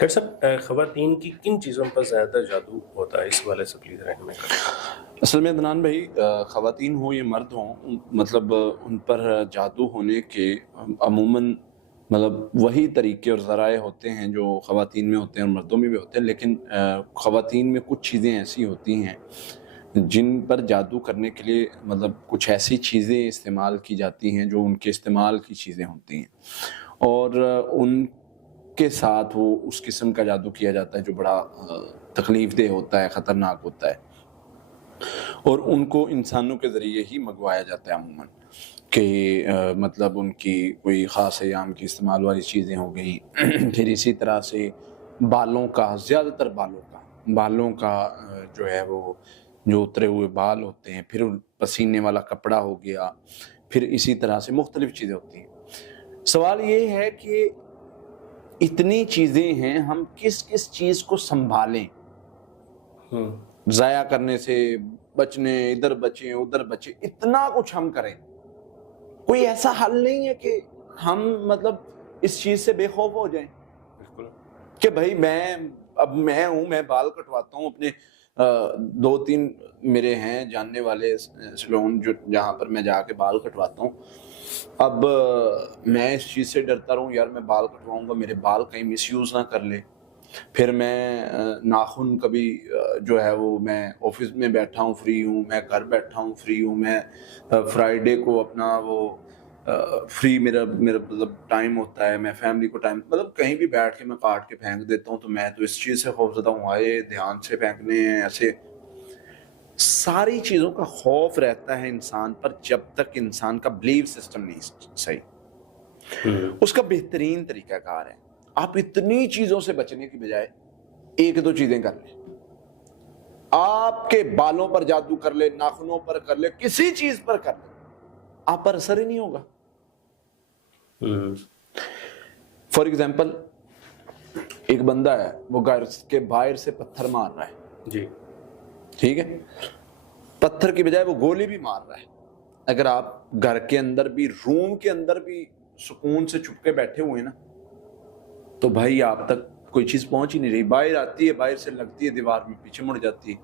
Doctor صاحب خواتین کی کن چیزوں پر زیادہ جادو ہوتا ہے، اس والے سے پلیز رہنمائی کریں۔ اصل میں عدنان بھائی، خواتین ہوں یا مرد ہوں، مطلب ان پر جادو ہونے کے عموماً وہی طریقے اور ذرائع ہوتے ہیں جو خواتین میں ہوتے ہیں اور مردوں میں بھی ہوتے ہیں، لیکن خواتین میں کچھ چیزیں ایسی ہوتی ہیں جن پر جادو کرنے کے لیے کچھ ایسی چیزیں استعمال کی جاتی ہیں جو ان کے استعمال کی چیزیں ہوتی ہیں، اور ان کے ساتھ وہ اس قسم کا جادو کیا جاتا ہے جو بڑا تکلیف دہ ہوتا ہے، خطرناک ہوتا ہے، اور ان کو انسانوں کے ذریعے ہی منگوایا جاتا ہے عموماً، کہ ان کی کوئی خاص ایام کی استعمال والی چیزیں ہو گئیں۔ پھر اسی طرح سے بالوں کا، زیادہ تر بالوں کا جو ہے وہ جو اترے ہوئے بال ہوتے ہیں، پھر پسینے والا کپڑا ہو گیا، پھر اسی طرح سے مختلف چیزیں ہوتی ہیں۔ سوال یہ ہے کہ اتنی چیزیں ہیں، ہم کس کس چیز کو سنبھالیں؟ ضائع کرنے سے بچنے، ادھر بچیں ادھر بچیں، اتنا کچھ ہم کریں، کوئی ایسا حل نہیں ہے کہ ہم اس چیز سے بے خوف ہو جائیں؟ بالکل کہ بھائی میں ہوں، میں بال کٹواتا ہوں اپنے، 2-3 میرے ہیں جاننے والے سلون جہاں پر میں جا کے بال کٹواتا ہوں، اب میں اس چیز سے ڈرتا رہوں یار میں بال کٹواؤں گا میرے بال کہیں مس یوز نہ کر لے، پھر میں ناخن کبھی جو ہے وہ میں آفس میں بیٹھا ہوں فری ہوں، میں گھر بیٹھا ہوں فری ہوں، میں فرائیڈے کو اپنا وہ فری میرا ٹائم ہوتا ہے، میں فیملی کو ٹائم کہیں بھی بیٹھ کے میں کاٹ کے پھینک دیتا ہوں، تو میں تو اس چیز سے خوف زدہ ہوں، آئے دھیان سے پھینکنے ہیں، ایسے ساری چیزوں کا خوف رہتا ہے انسان پر جب تک انسان کا بلیف سسٹم نہیں صحیح۔ اس کا بہترین طریقہ کار ہے آپ اتنی چیزوں سے بچنے کی بجائے 1-2 چیزیں کر لیں۔ آپ کے بالوں پر جادو کر لے، ناخنوں پر کر لے، کسی چیز پر کر لے، آپ پر اثر ہی نہیں ہوگا۔ فار ایگزامپل ایک بندہ ہے، وہ گھر کے باہر سے پتھر مار رہا ہے، جی ٹھیک ہے، پتھر کی بجائے وہ گولی بھی مار رہا ہے، اگر آپ گھر کے اندر بھی، روم کے اندر بھی سکون سے چھپ کے بیٹھے ہوئے نا، تو بھائی آپ تک کوئی چیز پہنچ ہی نہیں رہی، باہر آتی ہے، باہر سے لگتی ہے دیوار میں، پیچھے مڑ جاتی ہے،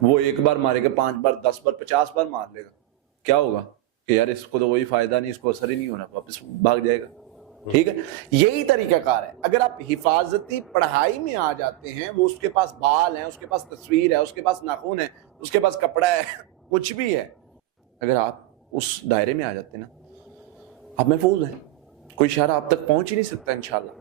وہ 1 بار مارے گا، 5 بار، 10 بار، 50 بار مار لے گا، کیا ہوگا کہ یار اس کو تو کوئی فائدہ نہیں، اس کو اثر ہی نہیں ہونا، واپس بھاگ جائے گا، ٹھیک ہے۔ یہی طریقہ کار ہے، اگر آپ حفاظتی پڑھائی میں آ جاتے ہیں، وہ اس کے پاس بال ہیں، اس کے پاس تصویر ہے، اس کے پاس ناخن ہے، اس کے پاس کپڑا ہے، کچھ بھی ہے، اگر آپ اس دائرے میں آ جاتے ہیں نا، آپ محفوظ ہیں، کوئی شر آپ تک پہنچ ہی نہیں سکتا انشاءاللہ۔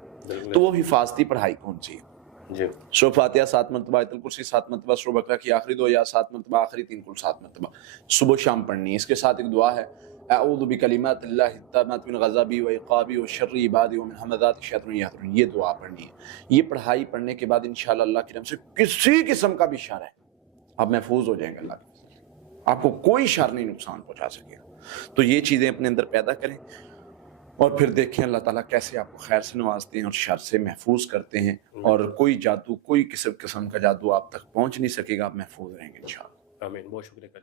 تو وہ حفاظتی پڑھائی کون سی ہے؟ جی، سورہ فاتحہ 7 مرتبہ، آیت الکرسی 7 مرتبہ، سورہ بقرہ کی آخری 2 یا 7 مرتبہ، آخری 3 کل 7 مرتبہ صبح شام پڑھنی ہے۔ اس کے ساتھ ایک دعا ہے، اعوذ بکلمات اللہ التامات من غضبی و عقابی و شر عبادی و من ہمزات الشیاطین یحضرون، یہ دعا پڑھنی ہے۔ یہ پڑھائی پڑھنے کے بعد انشاءاللہ اللہ کی رحمت سے کسی قسم کا بھی شر ہے آپ محفوظ ہو جائیں گے، اللہ کی، آپ کو کوئی شر نہیں نقصان پہنچا سکے گا۔ تو یہ چیزیں اپنے اندر پیدا کریں، اور پھر دیکھیں اللہ تعالیٰ کیسے آپ کو خیر سے نوازتے ہیں اور شر سے محفوظ کرتے ہیں، اور کوئی جادو، کوئی قسم کا جادو آپ تک پہنچ نہیں سکے گا، آپ محفوظ رہیں گے انشاءاللہ۔ آمین، بہت شکریہ۔